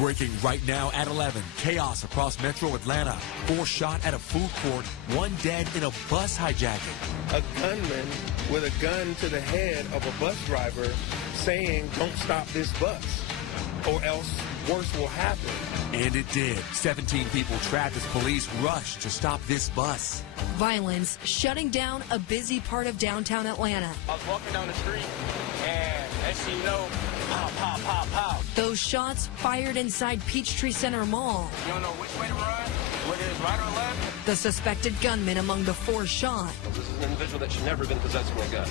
Breaking right now at 11. Chaos across Metro Atlanta. 4 shot at a food court. 1 dead in a bus hijacking. A gunman with a gun to the head of a bus driver saying, "Don't stop this bus, or else worse will happen." And it did. 17 people trapped as police rushed to stop this bus. Violence shutting down a busy part of downtown Atlanta. I was walking down the street, and as you know, pow, pow, pow, pow. Those shots fired inside Peachtree Center Mall. You don't know which way to run, whether it's right or left. The suspected gunman among the 4 shot. This is an individual that should never have been possessing a gun.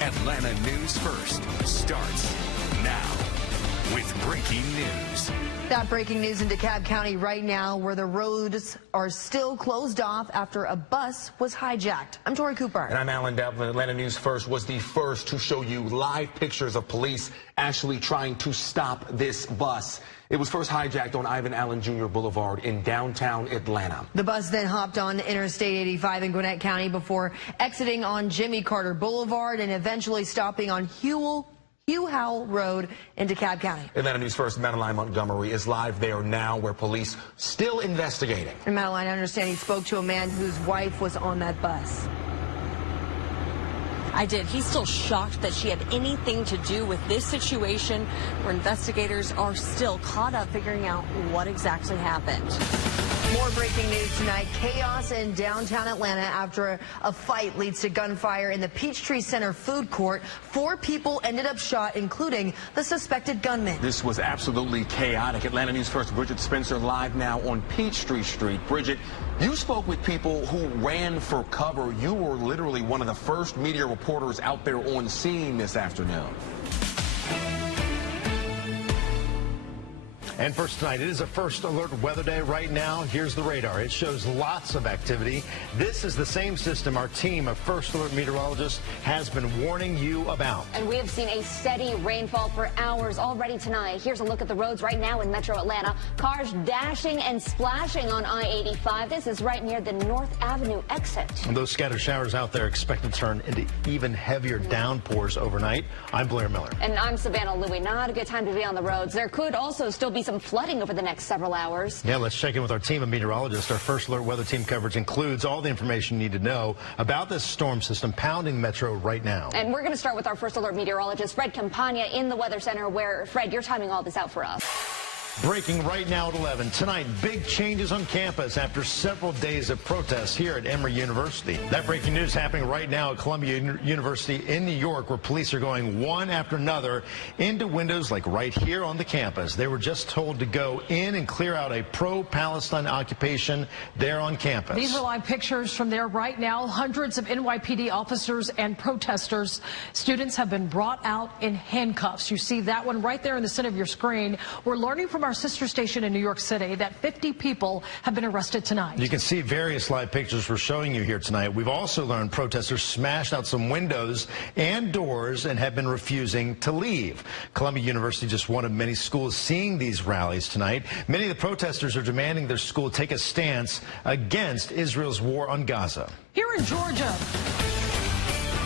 Atlanta News First starts now with breaking news. That breaking news in DeKalb County right now, where the roads are still closed off after a bus was hijacked. I'm Tori Cooper. And I'm Alan Devlin. Atlanta News First was the first to show you live pictures of police actually trying to stop this bus. It was first hijacked on Ivan Allen Jr. Boulevard in downtown Atlanta. The bus then hopped on Interstate 85 in Gwinnett County before exiting on Jimmy Carter Boulevard and eventually stopping on Hugh Howell Road in DeKalb County. Atlanta News First Madeline Montgomery is live there now, where police still investigating. And Madeline, I understand he spoke to a man whose wife was on that bus. I did. He's still shocked that she had anything to do with this situation, where investigators are still caught up figuring out what exactly happened. More breaking news tonight. Chaos in downtown Atlanta after a fight leads to gunfire in the Peachtree Center food court. 4 people ended up shot, including the suspected gunman. This was absolutely chaotic. Atlanta News First Bridget Spencer live now on Peachtree Street. Bridget, you spoke with people who ran for cover. You were literally one of the first media reporters out there on scene this afternoon. And first tonight, it is a first alert weather day right now. Here's the radar. It shows lots of activity. This is the same system our team of first alert meteorologists has been warning you about. And we have seen a steady rainfall for hours already tonight. Here's a look at the roads right now in Metro Atlanta. Cars dashing and splashing on I-85. This is right near the North Avenue exit. And those scattered showers out there expected to turn into even heavier downpours overnight. I'm Blair Miller. And I'm Savannah Louie. Not a good time to be on the roads. There could also still be some flooding over the next several hours. Yeah, let's check in with our team of meteorologists. Our first alert weather team coverage includes all the information you need to know about this storm system pounding Metro right now. And we're going to start with our first alert meteorologist, Fred Campagna, in the Weather Center, where, Fred, you're timing all this out for us. Breaking right now at 11. Tonight, big changes on campus after several days of protests here at Emory University. That breaking news happening right now at Columbia University in New York, where police are going one after another into windows like right here on the campus. They were just told to go in and clear out a pro-Palestine occupation there on campus. These are live pictures from there right now. Hundreds of NYPD officers and protesters. Students have been brought out in handcuffs. You see that one right there in the center of your screen. We're learning from our sister station in New York City that 50 people have been arrested tonight. You can see various live pictures we're showing you here tonight. We've also learned protesters smashed out some windows and doors and have been refusing to leave. Columbia University, just one of many schools seeing these rallies tonight. Many of the protesters are demanding their school take a stance against Israel's war on Gaza. Here in Georgia,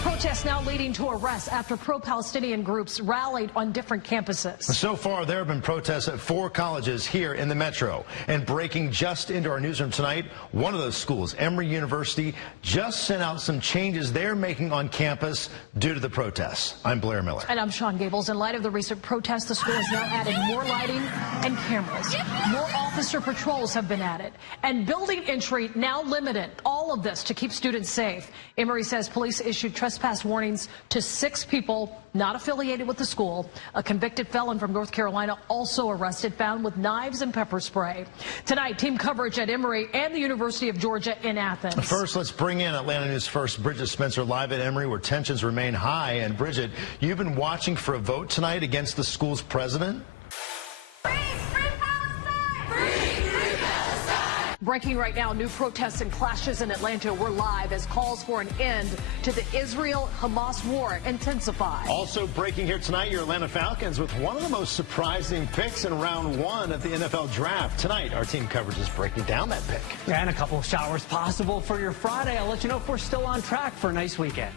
protests now leading to arrests after pro-Palestinian groups rallied on different campuses. So far, there have been protests at 4 colleges here in the metro. And breaking just into our newsroom tonight, one of those schools, Emory University, just sent out some changes they're making on campus due to the protests. I'm Blair Miller. And I'm Sean Gables. In light of the recent protests, the school has now added more lighting and cameras. More officer patrols have been added. And building entry now limited. All of this to keep students safe. Emory says police issued trespass warnings to 6 people not affiliated with the school. A convicted felon from North Carolina also arrested, found with knives and pepper spray. Tonight, team coverage at Emory and the University of Georgia in Athens. First, let's bring in Atlanta News First Bridget Spencer live at Emory, where tensions remain high. And Bridget, you've been watching for a vote tonight against the school's president? Breaking right now, new protests and clashes in Atlanta. We're live as calls for an end to the Israel-Hamas war intensify. Also breaking here tonight, your Atlanta Falcons with one of the most surprising picks in round 1 of the NFL draft. Tonight, our team coverage is breaking down that pick. And a couple of showers possible for your Friday. I'll let you know if we're still on track for a nice weekend.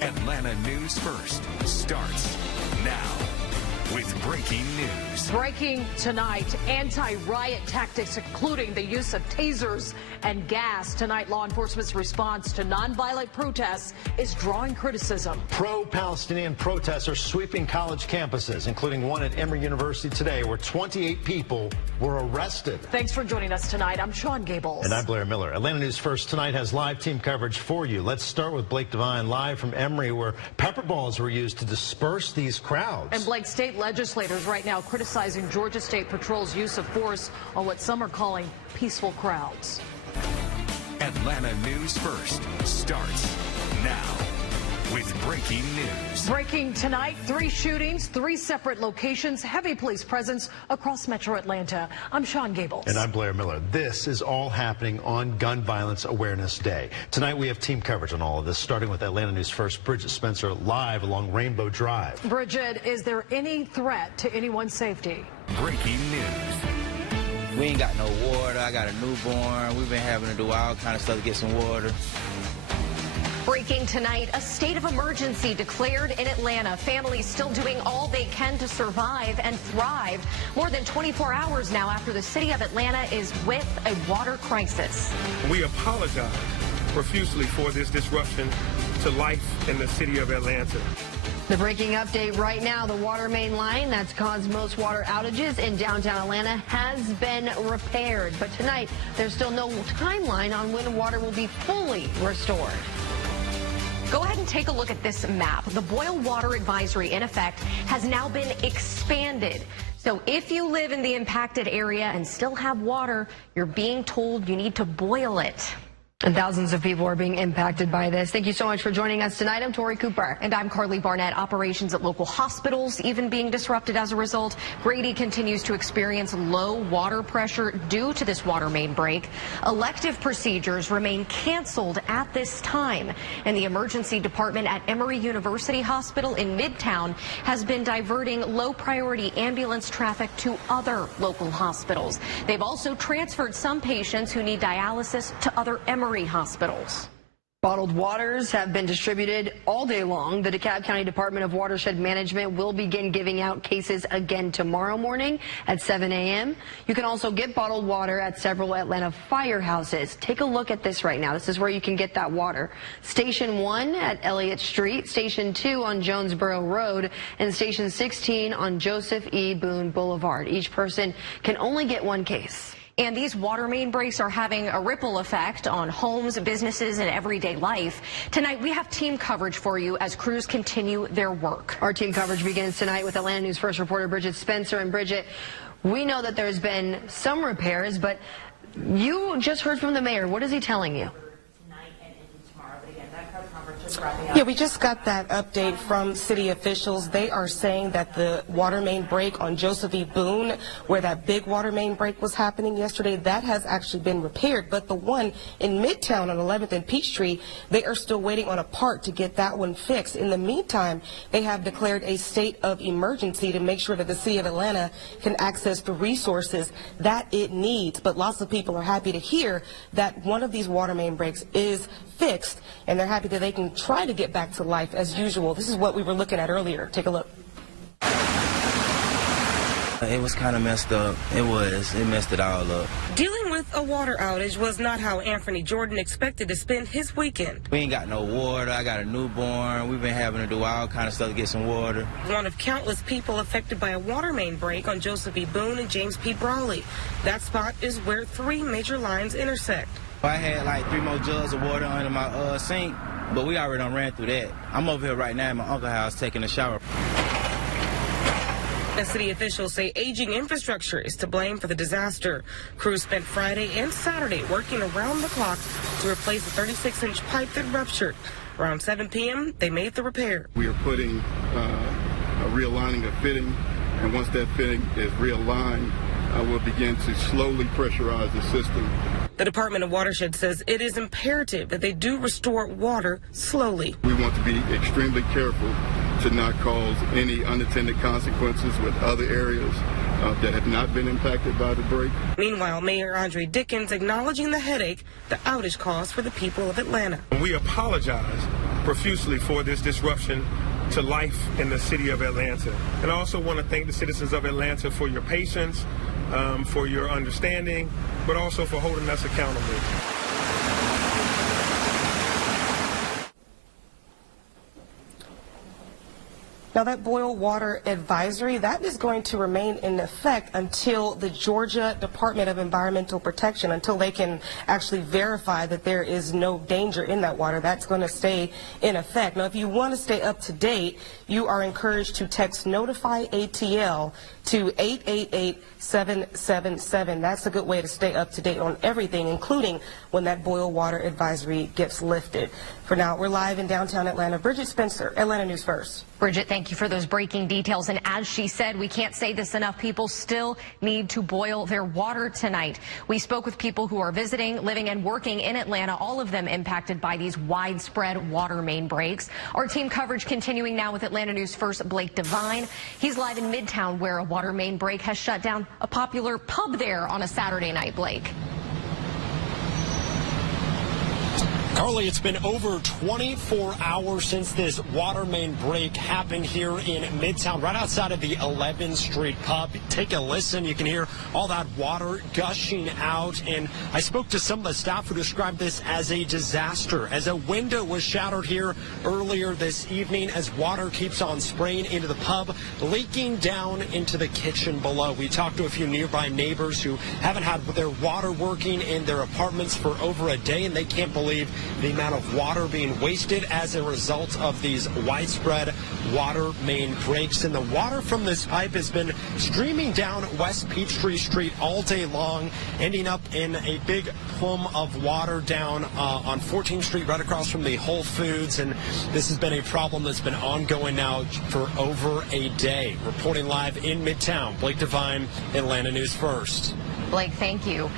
Atlanta News First starts now. with breaking news. Breaking tonight, anti-riot tactics, including the use of tasers and gas. Tonight, law enforcement's response to nonviolent protests is drawing criticism. Pro-Palestinian protests are sweeping college campuses, including one at Emory University today, where 28 people were arrested. Thanks for joining us tonight. I'm Sean Gables. And I'm Blair Miller. Atlanta News First tonight has live team coverage for you. Let's start with Blake Devine live from Emory, where pepper balls were used to disperse these crowds. And Blake, state legislators right now criticizing Georgia State Patrol's use of force on what some are calling peaceful crowds. Atlanta News First starts now with breaking news. Breaking tonight, 3 shootings, 3 separate locations, heavy police presence across metro Atlanta. I'm Sean Gables. And I'm Blair Miller. This is all happening on Gun Violence Awareness Day. Tonight we have team coverage on all of this, starting with Atlanta News First, Bridget Spencer live along Rainbow Drive. Bridget, is there any threat to anyone's safety? Breaking news. We ain't got no water. I got a newborn. We've been having to do all kind of stuff to get some water. Breaking tonight, a state of emergency declared in Atlanta. Families still doing all they can to survive and thrive. More than 24 hours now after the city of Atlanta is with a water crisis. We apologize profusely for this disruption to life in the city of Atlanta. The breaking update right now, the water main line that's caused most water outages in downtown Atlanta has been repaired. But tonight, there's still no timeline on when water will be fully restored. Go ahead and take a look at this map. The boil water advisory in effect has now been expanded. So if you live in the impacted area and still have water, you're being told you need to boil it. And thousands of people are being impacted by this. Thank you so much for joining us tonight. I'm Tori Cooper. And I'm Carly Barnett. Operations at local hospitals even being disrupted as a result. Grady continues to experience low water pressure due to this water main break. Elective procedures remain canceled at this time. And the emergency department at Emory University Hospital in Midtown has been diverting low priority ambulance traffic to other local hospitals. They've also transferred some patients who need dialysis to other Emory hospitals. Bottled waters have been distributed all day long. The DeKalb County Department of Watershed Management will begin giving out cases again tomorrow morning at 7 a.m. You can also get bottled water at several Atlanta firehouses. Take a look at this right now. This is where you can get that water. Station 1 at Elliott Street, Station 2 on Jonesboro Road, and Station 16 on Joseph E. Boone Boulevard. Each person can only get 1 case. And these water main breaks are having a ripple effect on homes, businesses, and everyday life. Tonight, we have team coverage for you as crews continue their work. Our team coverage begins tonight with Atlanta News First reporter Bridget Spencer. And Bridget, we know that there's been some repairs, but you just heard from the mayor. What is he telling you? Yeah, we just got that update from city officials. They are saying that the water main break on Joseph E. Boone, where that big water main break was happening yesterday, that has actually been repaired. But the one in Midtown on 11th and Peachtree, they are still waiting on a part to get that one fixed. In the meantime, they have declared a state of emergency to make sure that the city of Atlanta can access the resources that it needs. But lots of people are happy to hear that one of these water main breaks is fixed, and they're happy that they can try to get back to life as usual. This is what we were looking at earlier. Take a look. It was kind of messed up. It messed it all up. Dealing with a water outage was not how Anthony Jordan expected to spend his weekend. We ain't got no water. I got a newborn. We've been having to do all kind of stuff to get some water. One of countless people affected by a water main break on Joseph E. Boone and James P. Brawley. That spot is where 3 major lines intersect. I had like 3 more jugs of water under my sink, but we already done ran through that. I'm over here right now at my uncle's house taking a shower. The city officials say aging infrastructure is to blame for the disaster. Crews spent Friday and Saturday working around the clock to replace a 36-inch pipe that ruptured. Around 7 p.m., they made the repair. We are putting a realigning of fitting, and once that fitting is realigned, we'll begin to slowly pressurize the system. The Department of Watershed says it is imperative that they do restore water slowly. We want to be extremely careful to not cause any unintended consequences with other areas that have not been impacted by the break. Meanwhile, Mayor Andre Dickens acknowledging the headache the outage caused for the people of Atlanta. We apologize profusely for this disruption to life in the city of Atlanta. And I also want to thank the citizens of Atlanta for your patience, for your understanding, but also for holding us accountable. Now, that boil water advisory, that is going to remain in effect until the Georgia Department of Environmental Protection, until they can actually verify that there is no danger in that water. That's going to stay in effect. Now, if you want to stay up to date, you are encouraged to text Notify ATL to 888-777. That's a good way to stay up to date on everything, including when that boil water advisory gets lifted. For now, we're live in downtown Atlanta. Bridget Spencer, Atlanta News First. Bridget, thank you for those breaking details. And as she said, we can't say this enough. People still need to boil their water tonight. We spoke with people who are visiting, living, and working in Atlanta, all of them impacted by these widespread water main breaks. Our team coverage continuing now with Atlanta News First, Blake Devine. He's live in Midtown, where a water main break has shut down a popular pub there on a Saturday night. Blake. Carly, it's been over 24 hours since this water main break happened here in Midtown, right outside of the 11th Street pub. Take a listen. You can hear all that water gushing out. And I spoke to some of the staff who described this as a disaster, as a window was shattered here earlier this evening as water keeps on spraying into the pub, leaking down into the kitchen below. We talked to a few nearby neighbors who haven't had their water working in their apartments for over a day, and they can't believe the amount of water being wasted as a result of these widespread water main breaks. And the water from this pipe has been streaming down West Peachtree Street all day long, ending up in a big plume of water down on 14th Street, right across from the Whole Foods. And this has been a problem that's been ongoing now for over a day. Reporting live in Midtown, Blake Devine, Atlanta News First. Blake, thank you.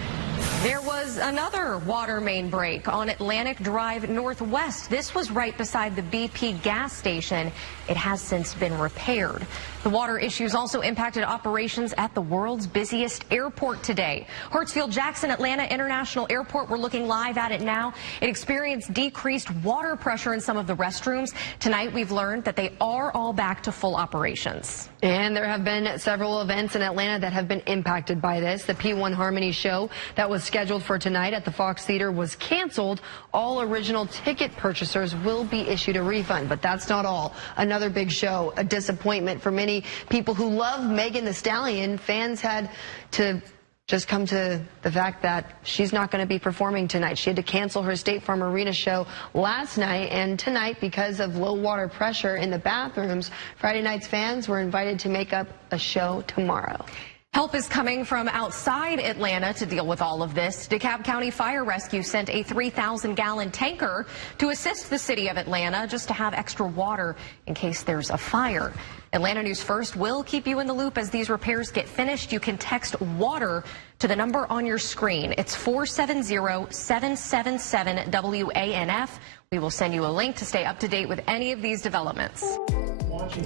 There was another water main break on Atlantic Drive Northwest. This was right beside the BP gas station. It has since been repaired. The water issues also impacted operations at the world's busiest airport today. Hartsfield-Jackson Atlanta International Airport, we're looking live at it now. It experienced decreased water pressure in some of the restrooms. Tonight, we've learned that they are all back to full operations. And there have been several events in Atlanta that have been impacted by this. The P1 Harmony show that was scheduled for tonight at the Fox Theater was canceled. All original ticket purchasers will be issued a refund, but that's not all. Another big show, a disappointment for many people who love Megan Thee Stallion. Fans had to just come to the fact that she's not going to be performing tonight. She had to cancel her State Farm Arena show last night and tonight because of low water pressure in the bathrooms. Friday night's fans were invited to make up a show tomorrow. Help is coming from outside Atlanta to deal with all of this. DeKalb County Fire Rescue sent a 3,000-gallon tanker to assist the city of Atlanta just to have extra water in case there's a fire. Atlanta News First will keep you in the loop as these repairs get finished. You can text WATER to the number on your screen. It's 470-777-WANF. We will send you a link to stay up to date with any of these developments.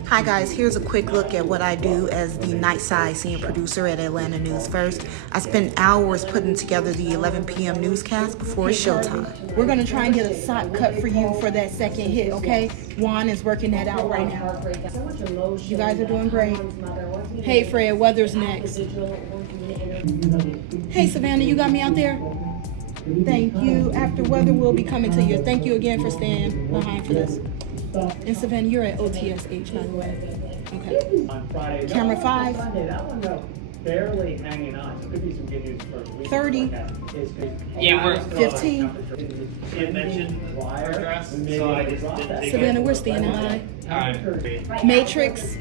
Hi guys, here's a quick look at what I do as the night side scene producer at Atlanta News First. I spend hours putting together the 11 p.m. newscast before it's showtime. We're going to try and get a sock cut for you for that second hit, okay? Juan is working that out right now. You guys are doing great. Hey Fred, weather's next. Hey Savannah, you got me out there? Thank you. After weather, we'll be coming to you. Thank you again for staying behind for this. And Savannah, you're at OTSH, by the way. Okay. Camera 5. Barely hanging on. So it could be some good news for 30. Yeah, we're 15. It mentioned wire address, so I just didn't take Savannah, it. we're standing by. Alright. Matrix.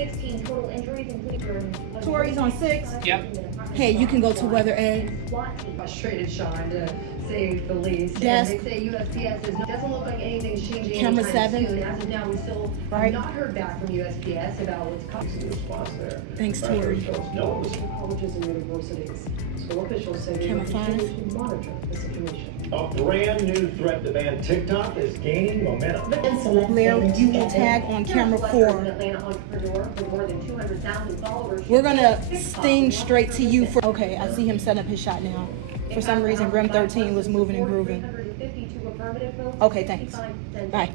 Tori's on 6. Yep. Hey, you can go to Weather Ed. Frustrated, Sean, to say the least. Desk. They say USPS doesn't look like anything's changing. Camera anytime 7. soon. As of now, we still have not heard back from USPS about what's causing the response there. Thanks, Tori. Colleges and universities. School officials say they will continue to monitor the situation. A brand new threat to ban TikTok is gaining momentum. Larry, you will tag on camera 4. An Atlanta entrepreneur with more than 200,000 followers. We're gonna sting straight to you for. Okay, I see him set up his shot now. For some reason, Rim 13 was moving and grooving. Okay, thanks. Bye.